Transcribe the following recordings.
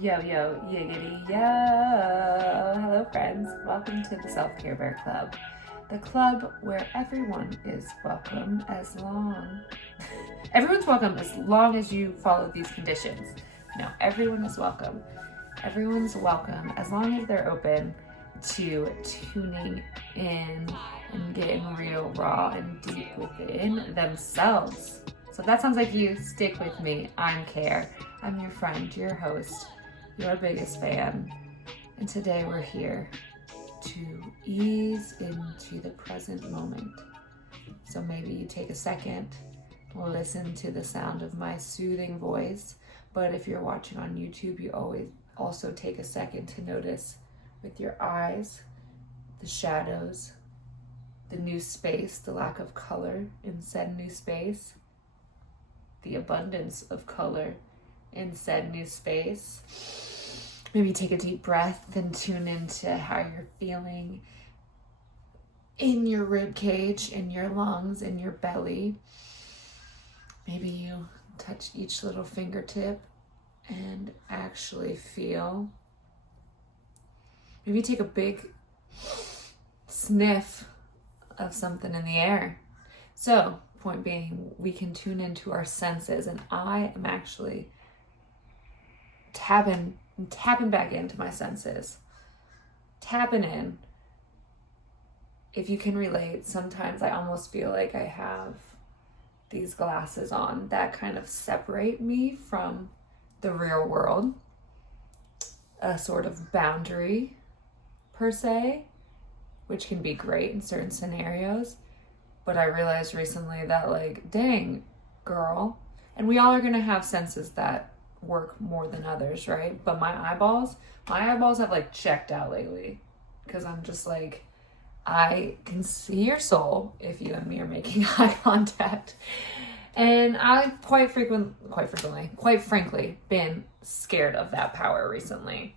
Yo, yo, yiggity, yo. Hello, friends. Welcome to the Self-Care Bear Club. The club where everyone is welcome everyone's welcome as long as you follow these conditions. No, everyone is welcome. Everyone's welcome as long as they're open to tuning in and getting real, raw, and deep within themselves. So if that sounds like you, stick with me. I'm Care. I'm your friend, your host, your biggest fan. And today we're here to ease into the present moment. So maybe you take a second, listen to the sound of my soothing voice. But if you're watching on YouTube, you always also take a second to notice with your eyes the shadows, the new space, the lack of color in said new space, the abundance of color in said new space. Maybe take a deep breath and tune into how you're feeling in your rib cage, in your lungs, in your belly. Maybe you touch each little fingertip and actually feel. Maybe take a big sniff of something in the air. So, point being, we can tune into our senses, and I am actually tapping back into my senses. Tapping in. If you can relate, sometimes I almost feel like I have these glasses on that kind of separate me from the real world. A sort of boundary, per se, which can be great in certain scenarios. But I realized recently that, like, dang, girl. And we all are going to have senses that work more than others, right? But my eyeballs have, like, checked out lately. Because I'm just like, I can see your soul if you and me are making eye contact. And I've quite frankly, been scared of that power recently.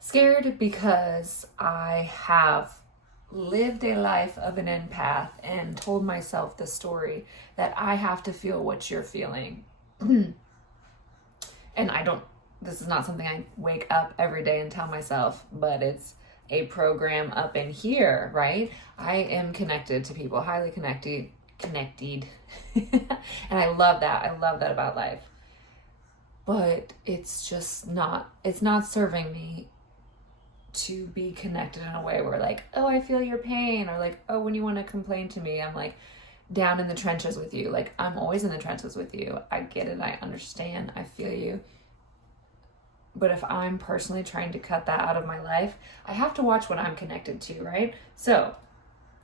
Scared because I have lived a life of an empath and told myself the story that I have to feel what you're feeling. And this is not something I wake up every day and tell myself, but it's a program up in here, right? I am connected to people, highly connected. And I love that. I love that about life. But it's not serving me to be connected in a way where, like, oh, I feel your pain, or like, oh, when you want to complain to me, I'm like down in the trenches with you. Like, I'm always in the trenches with you. I get it. I understand. I feel you. But if I'm personally trying to cut that out of my life, I have to watch what I'm connected to, right? So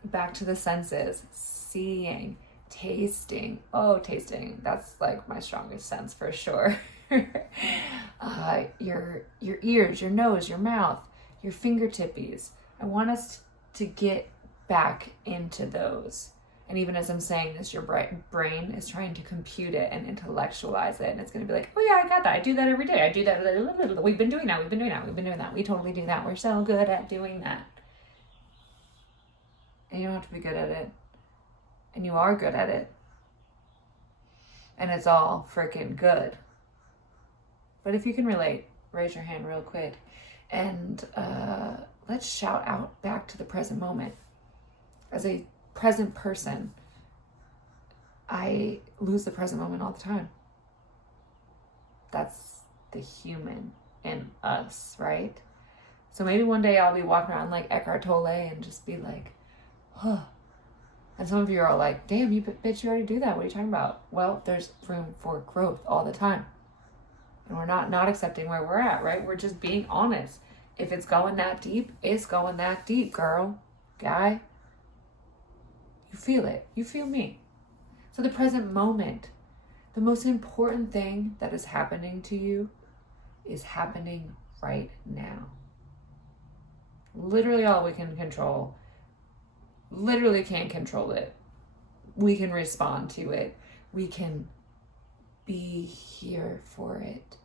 back to the senses, seeing, tasting. Oh, tasting. That's like my strongest sense for sure. Your ears, your nose, your mouth, your fingertippies. I want us to get back into those. And even as I'm saying this, your brain is trying to compute it and intellectualize it. And it's going to be like, oh yeah, I got that. I do that every day. I do that. We've been doing that. We totally do that. We're so good at doing that. And you don't have to be good at it. And you are good at it. And it's all freaking good. But if you can relate, raise your hand real quick. And let's shout out back to the present moment. As a present person, I lose the present moment all the time. That's the human in us, right? So maybe one day I'll be walking around like Eckhart Tolle and just be like, huh. And some of you are all like, damn, you bitch, you already do that. What are you talking about? Well, there's room for growth all the time. And we're not accepting where we're at, right? We're just being honest. If it's going that deep, it's going that deep, girl, guy. You feel it. You feel me. So the present moment, the most important thing that is happening to you is happening right now. Literally all we can control. Literally can't control it. We can respond to it. We can be here for it.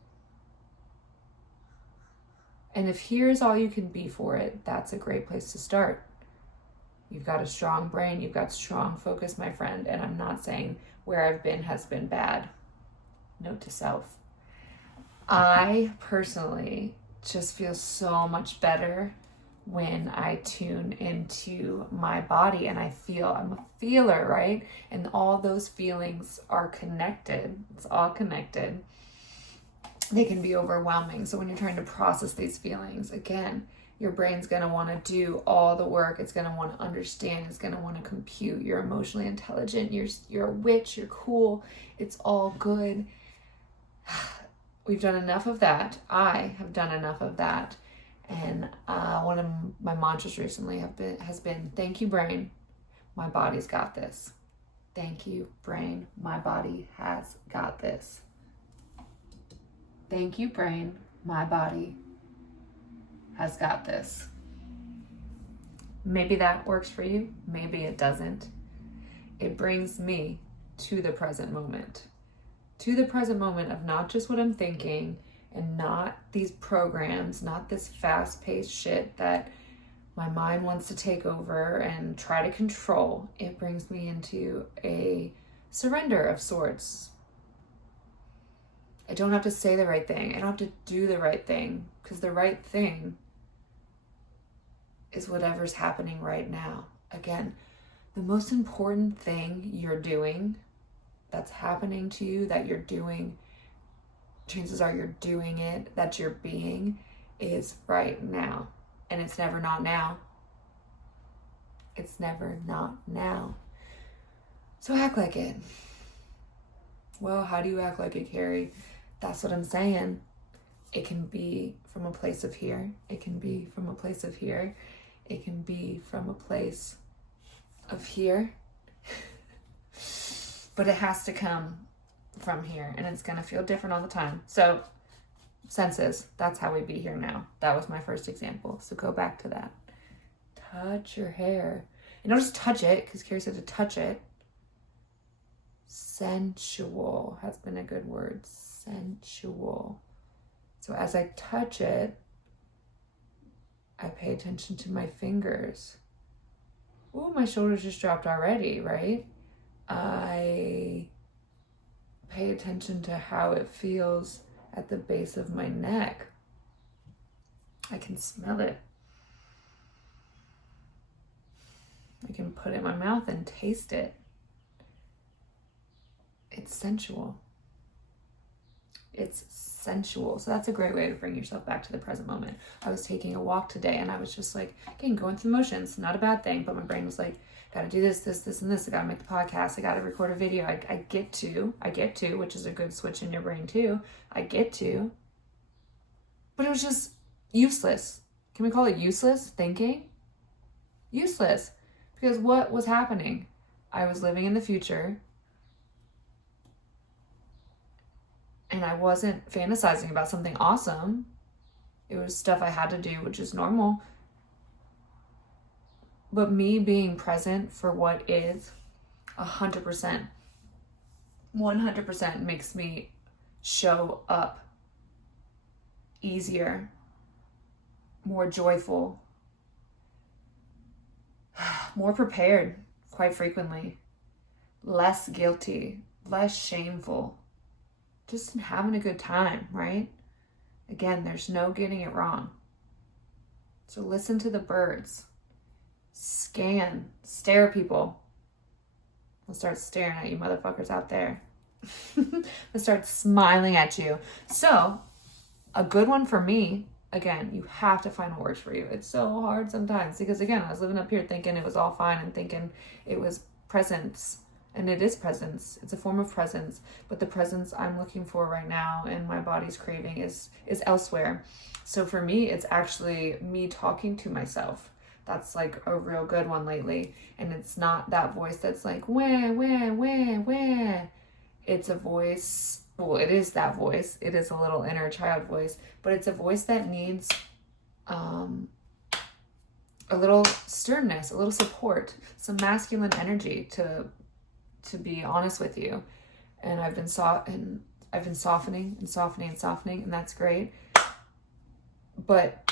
And if here's all you can be for it, that's a great place to start. You've got a strong brain, you've got strong focus, my friend, and I'm not saying where I've been has been bad. Note to self. I personally just feel so much better when I tune into my body and I feel, I'm a feeler, right? And all those feelings are connected. It's all connected. They can be overwhelming. So when you're trying to process these feelings, again, your brain's going to want to do all the work. It's going to want to understand. It's going to want to compute. You're emotionally intelligent. You're a witch. You're cool. It's all good. We've done enough of that. I have done enough of that. And one of my mantras recently has been, thank you, brain. My body's got this. Thank you, brain. My body has got this. Thank you, brain. My body has got this. Maybe that works for you. Maybe it doesn't. It brings me to the present moment. To the present moment of not just what I'm thinking and not these programs, not this fast-paced shit that my mind wants to take over and try to control. It brings me into a surrender of sorts. I don't have to say the right thing. I don't have to do the right thing, because the right thing is whatever's happening right now. Again, the most important thing you're doing, that's happening to you, that you're doing, chances are you're doing it, that you're being, is right now. And it's never not now. It's never not now. So act like it. Well, how do you act like it, Carrie? That's what I'm saying. It can be from a place of here. It can be from a place of here. It can be from a place of here. But it has to come from here, and it's going to feel different all the time. So senses, that's how we be here now. That was my first example. So go back to that. Touch your hair. And don't just touch it, because Carrie said to touch it. Sensual has been a good word. Sensual. So as I touch it, I pay attention to my fingers. Ooh, my shoulders just dropped already, right? I pay attention to how it feels at the base of my neck. I can smell it. I can put it in my mouth and taste it. It's sensual. It's sensual. So that's a great way to bring yourself back to the present moment. I was taking a walk today and I was just like, again, going through the motions, not a bad thing, but my brain was like, gotta do this, and this. I gotta make the podcast. I gotta record a video. I get to, which is a good switch in your brain too. I get to. But it was just useless. Can we call it useless thinking? Useless. Because what was happening? I was living in the future. And I wasn't fantasizing about something awesome. It was stuff I had to do, which is normal. But me being present for what is 100%, 100% makes me show up easier, more joyful, more prepared, quite frequently, less guilty, less shameful, just having a good time, right? Again, there's no getting it wrong. So listen to the birds. Scan, stare at people. I'll start staring at you motherfuckers out there. I'll start smiling at you. So, a good one for me, again, you have to find what works for you. It's so hard sometimes because, again, I was living up here thinking it was all fine and thinking it was presence. And it is presence. It's a form of presence. But the presence I'm looking for right now and my body's craving is elsewhere. So for me, it's actually me talking to myself. That's like a real good one lately. And it's not that voice that's like, wah, wah, wah, wah. It's a voice, well, it is that voice. It is a little inner child voice, but it's a voice that needs a little sternness, a little support, some masculine energy to be honest with you. And I've been softening, and that's great. But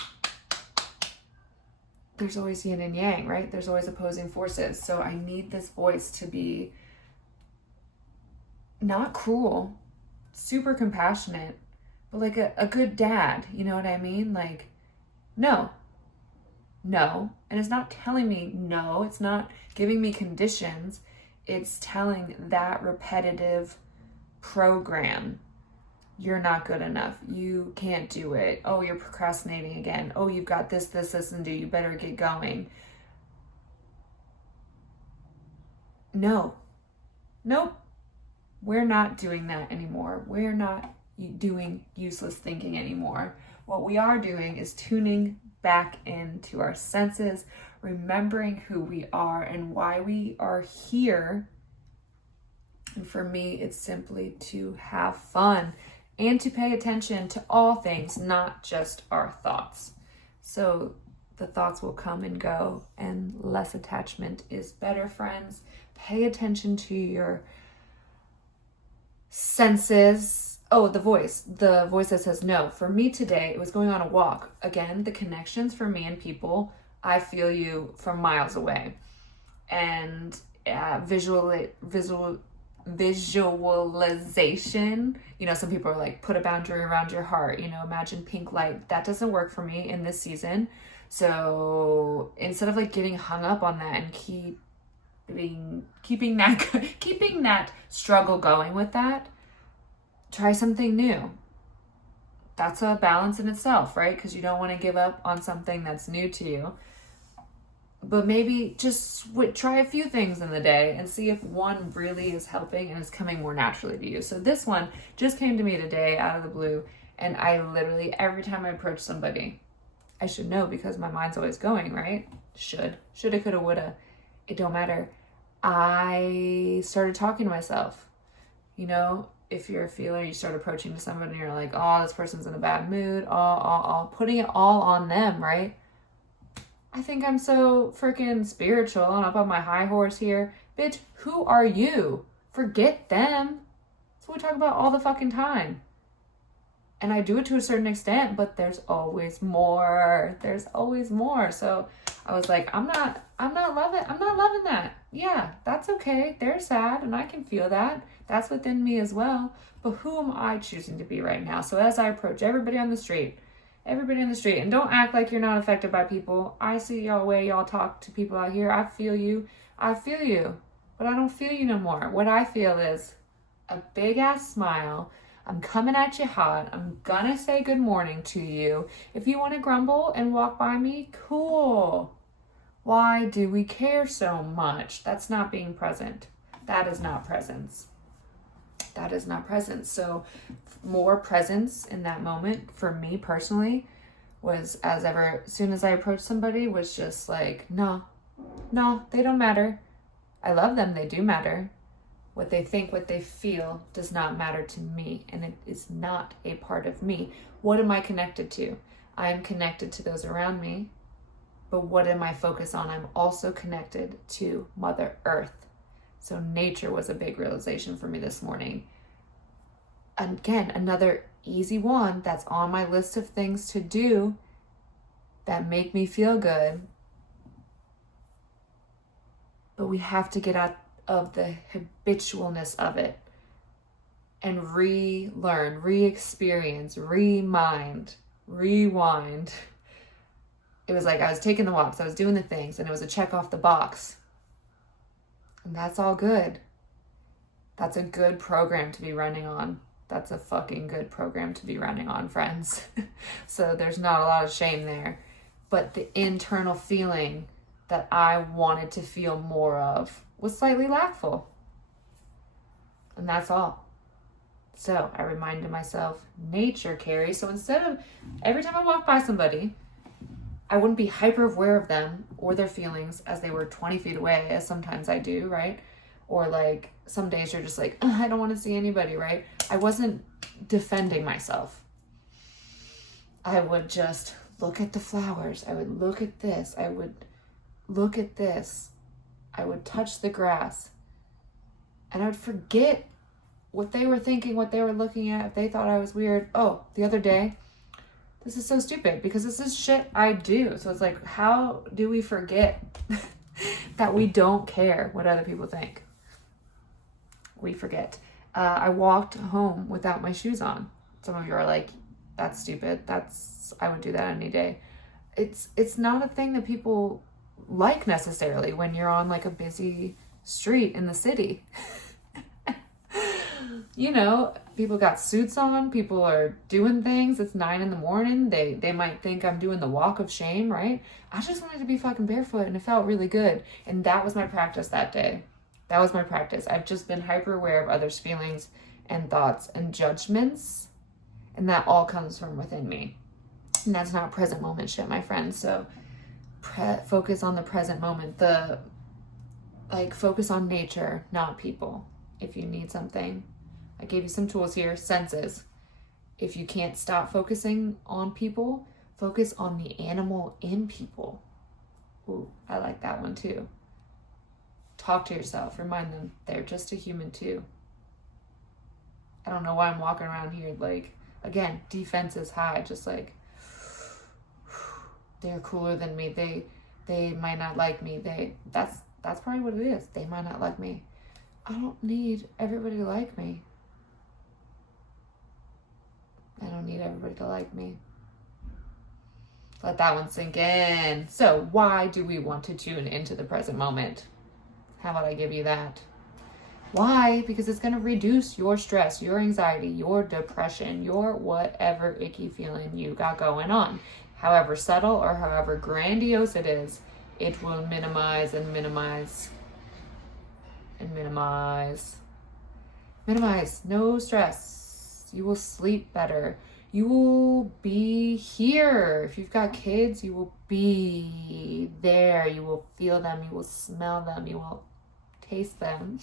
there's always yin and yang, right? There's always opposing forces. So I need this voice to be not cruel, super compassionate, but like a good dad, you know what I mean? Like, no. And it's not telling me no, it's not giving me conditions. It's telling that repetitive program, you're not good enough. You can't do it. Oh, you're procrastinating again. Oh, you've got this, and do. You better get going. No. Nope. We're not doing that anymore. We're not doing useless thinking anymore. What we are doing is tuning back into our senses, remembering who we are and why we are here. And for me, it's simply to have fun and to pay attention to all things, not just our thoughts. So the thoughts will come and go, and less attachment is better, friends. Pay attention to your senses. Oh, the voice that says no. For me today, it was going on a walk. Again, the connections for me and people, I feel you from miles away. And visualization, you know, some people are like, put a boundary around your heart, you know, imagine pink light. That doesn't work for me in this season. So instead of like getting hung up on that and keeping that struggle going with that, try something new. That's a balance in itself, right? Because you don't want to give up on something that's new to you. But maybe just try a few things in the day and see if one really is helping and is coming more naturally to you. So this one just came to me today out of the blue, and I literally, every time I approach somebody, I should know because my mind's always going, right? Shoulda, coulda, woulda. It don't matter. I started talking to myself. You know, if you're a feeler, you start approaching to somebody and you're like, oh, this person's in a bad mood, putting it all on them, right? I think I'm so freaking spiritual and up on my high horse here. Bitch, who are you? Forget them. That's what we talk about all the fucking time. And I do it to a certain extent, but there's always more. There's always more. So I was like, I'm not loving that. Yeah, that's okay. They're sad and I can feel that. That's within me as well. But who am I choosing to be right now? So as I approach everybody on the street, and don't act like you're not affected by people. I see y'all way y'all talk to people out here. I feel you, but I don't feel you no more. What I feel is a big ass smile. I'm coming at you hot. I'm gonna say good morning to you. If you want to grumble and walk by me, cool. Why do we care so much? That's not being present. That is not presence. That is not presence. So more presence in that moment for me personally was as soon as I approached somebody was just like, no, they don't matter. I love them. They do matter. What they think, what they feel does not matter to me, and it is not a part of me. What am I connected to? I am connected to those around me, but what am I focused on? I'm also connected to Mother Earth. So nature was a big realization for me this morning. Again, another easy one that's on my list of things to do that make me feel good. But we have to get out of the habitualness of it and relearn, re-experience, rewind. It was like I was taking the walks, I was doing the things, and it was a check off the box. And that's all good. That's a good program to be running on. That's a fucking good program to be running on, friends. So there's not a lot of shame there. But the internal feeling that I wanted to feel more of was slightly lackful. And that's all. So I reminded myself, nature, Carrie. So instead of every time I walk by somebody, I wouldn't be hyper aware of them or their feelings as they were 20 feet away, as sometimes I do, right? Or like some days you're just like, I don't want to see anybody, right? I wasn't defending myself. I would just look at the flowers. I would look at this. I would look at this. I would touch the grass. And I would forget what they were thinking, what they were looking at, if they thought I was weird. Oh, the other day, this is so stupid because this is shit I do. So it's like, how do we forget that we don't care what other people think? We forget. I walked home without my shoes on. Some of you are like, that's stupid. I would do that any day. It's not a thing that people like necessarily when you're on like a busy street in the city. You know, people got suits on, people are doing things. It's 9 a.m. They might think I'm doing the walk of shame, right? I just wanted to be fucking barefoot and it felt really good. And that was my practice that day. That was my practice. I've just been hyper aware of others' feelings and thoughts and judgments. And that all comes from within me. And that's not present moment shit, my friends. So focus on the present moment. Focus on nature, not people. If you need something, I gave you some tools here. Senses. If you can't stop focusing on people, focus on the animal in people. Ooh, I like that one too. Talk to yourself. Remind them they're just a human too. I don't know why I'm walking around here like, again, defense is high. Just like, they're cooler than me. They might not like me. That's probably what it is. They might not like me. I don't need everybody to like me. I don't need everybody to like me. Let that one sink in. So why do we want to tune into the present moment? How about I give you that? Why? Because it's going to reduce your stress, your anxiety, your depression, your whatever icky feeling you got going on. However subtle or however grandiose it is, it will minimize and minimize and minimize. Minimize. No stress. You will sleep better. You will be here. If you've got kids, you will be there. You will feel them. You will smell them. You will taste them.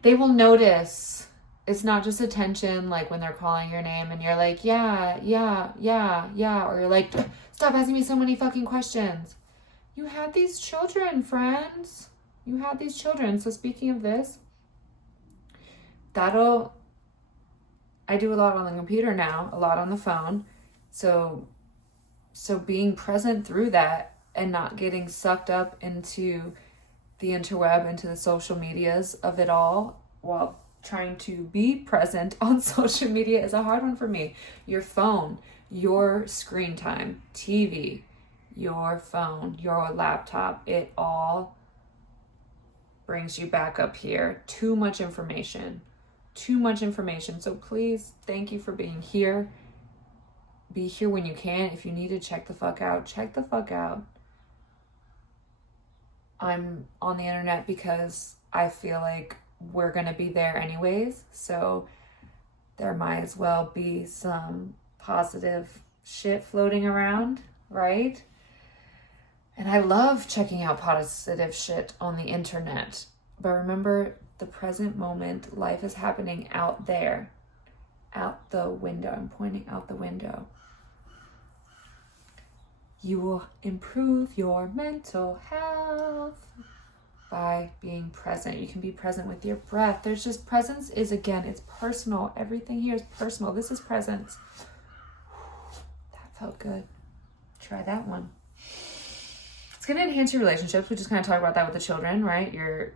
They will notice. It's not just attention, like when they're calling your name and you're like, yeah, or you're like, stop asking me so many fucking questions. You had these children, friends. You had these children. So speaking of this, I do a lot on the computer now, a lot on the phone. So being present through that and not getting sucked up into the interweb, into the social medias of it all while trying to be present on social media is a hard one for me. Your phone, your screen time, TV, your phone, your laptop, it all brings you back up here. Too much information. So please, thank you for being here. Be here when you can. If you need to check the fuck out, check the fuck out. I'm on the internet because I feel like we're going to be there anyways. So there might as well be some positive shit floating around, right? And I love checking out positive shit on the internet. But remember, the present moment, life is happening out there, out the window. I'm pointing out the window. You will improve your mental health by being present. You can be present with your breath. There's just presence is, again, it's personal. Everything here is personal. This is presence. That felt good. Try that one. It's going to enhance your relationships. We just kind of talked about that with the children, right? Your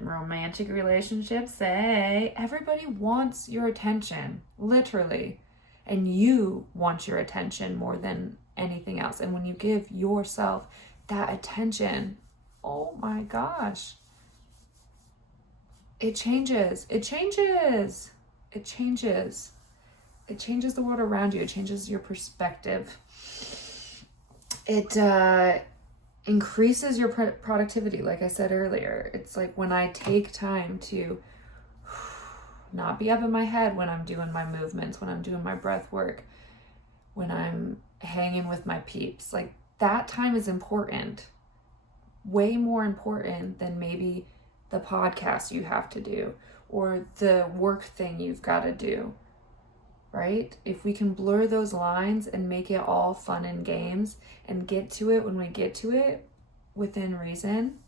romantic relationships. Everybody wants your attention, literally. And you want your attention more than anything else. And when you give yourself that attention, oh my gosh, it changes the world around you. It changes your perspective. It increases your productivity. Like I said earlier, it's like when I take time to not be up in my head when I'm doing my movements, when I'm doing my breath work, when I'm hanging with my peeps, like that time is important. Way more important than maybe the podcast you have to do or the work thing you've got to do, right? If we can blur those lines and make it all fun and games and get to it when we get to it within reason,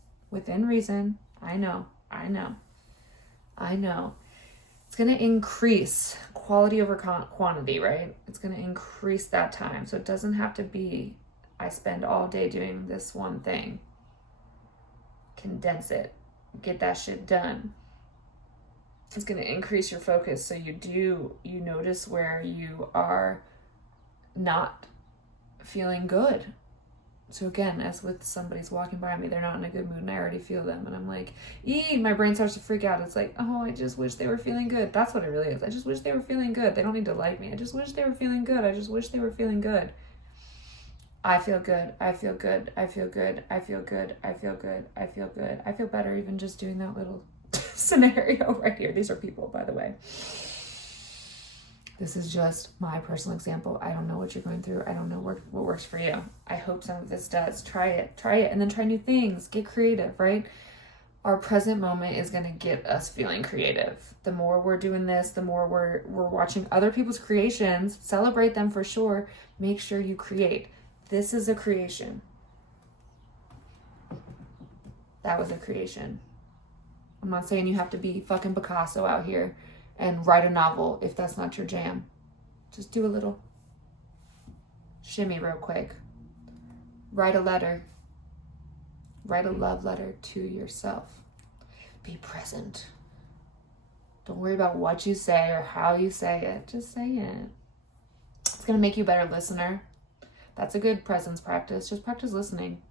I know. It's going to increase quality over quantity, right? It's going to increase that time. So it doesn't have to be, I spend all day doing this one thing. Condense it. Get that shit done. It's going to increase your focus. So you notice where you are not feeling good. So again, as with somebody's walking by me, they're not in a good mood and I already feel them. And I'm like, my brain starts to freak out. It's like, oh, I just wish they were feeling good. That's what it really is. I just wish they were feeling good. They don't need to like me. I just wish they were feeling good. I just wish they were feeling good. I feel good. I feel good. I feel good. I feel good. I feel good. I feel good. I feel better even just doing that little scenario right here. These are people, by the way. This is just my personal example. I don't know what you're going through. I don't know what works for you. I hope some of this does. Try it, and then try new things. Get creative, right? Our present moment is going to get us feeling creative. The more we're doing this, the more we're watching other people's creations. Celebrate them for sure. Make sure you create. This is a creation. That was a creation. I'm not saying you have to be fucking Picasso out here and write a novel if that's not your jam. Just do a little shimmy real quick. Write a letter. Write a love letter to yourself. Be present. Don't worry about what you say or how you say it. Just say it. It's going to make you a better listener. That's a good presence practice. Just practice listening.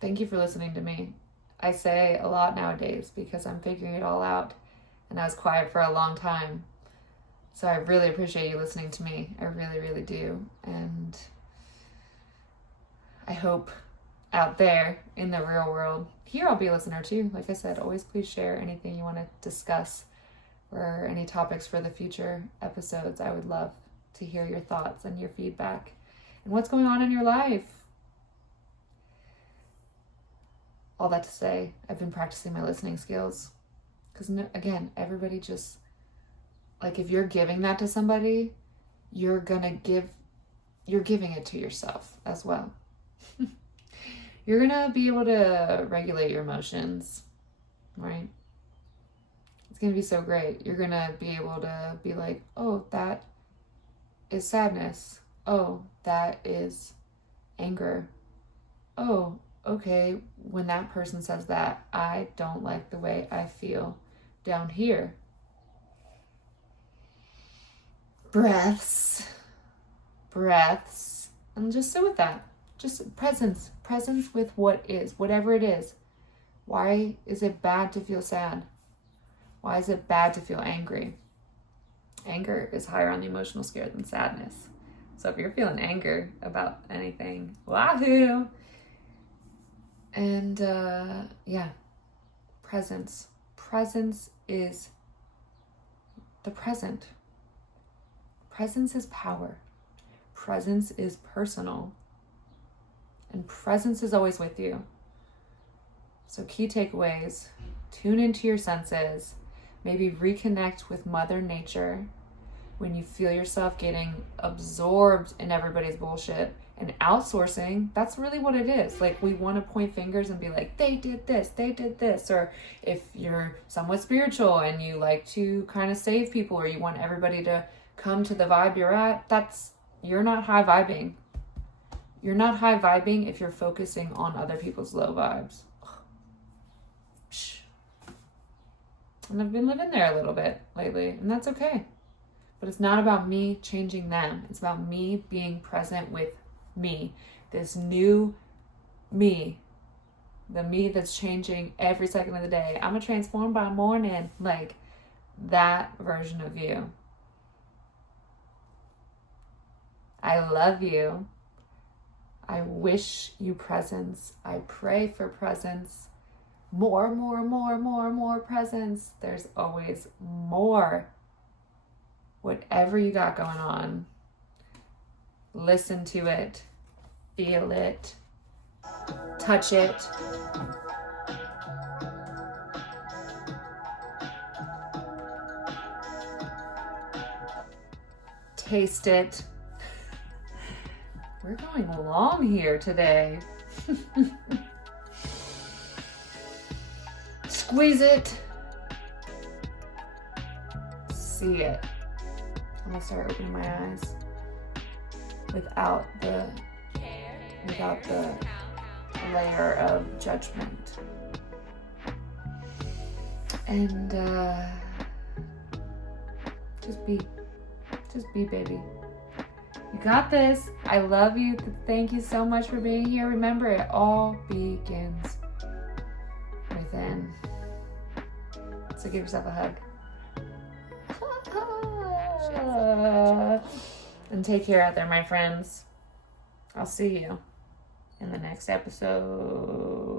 Thank you for listening to me. I say a lot nowadays because I'm figuring it all out and I was quiet for a long time. So I really appreciate you listening to me. I really, really do. And I hope out there in the real world, here I'll be a listener too. Like I said, always please share anything you want to discuss or any topics for the future episodes. I would love to hear your thoughts and your feedback and what's going on in your life. All that to say, I've been practicing my listening skills because again, everybody just, like if you're giving that to somebody, you're giving it to yourself as well. You're gonna be able to regulate your emotions, right? It's gonna be so great. You're gonna be able to be like, oh, that is sadness. Oh, that is anger. Oh, okay, when that person says that, I don't like the way I feel down here. Breaths, and just sit with that. Just presence with what is, whatever it is. Why is it bad to feel sad? Why is it bad to feel angry? Anger is higher on the emotional scale than sadness. So if you're feeling anger about anything, wahoo! And presence. Presence is the present. Presence is power. Presence is personal. And presence is always with you. So key takeaways, tune into your senses, maybe reconnect with Mother Nature when you feel yourself getting absorbed in everybody's bullshit and outsourcing. That's really what it is. Like we want to point fingers and be like, they did this. Or if you're somewhat spiritual and you like to kind of save people or you want everybody to come to the vibe you're at, you're not high vibing. You're not high vibing if you're focusing on other people's low vibes. And I've been living there a little bit lately, and that's okay. But it's not about me changing them. It's about me being present with me. This new me. The me that's changing every second of the day. I'm a transformed by morning. Like that version of you. I love you. I wish you presence. I pray for presence. More presence. There's always more. Whatever you got going on, listen to it, feel it, touch it. Taste it. We're going long here today. Squeeze it. See it. I'm gonna start opening my eyes without the layer of judgment. And just be, baby. You got this. I love you. Thank you so much for being here. Remember, it all begins within. So give yourself a hug. And take care out there, my friends. I'll see you in the next episode.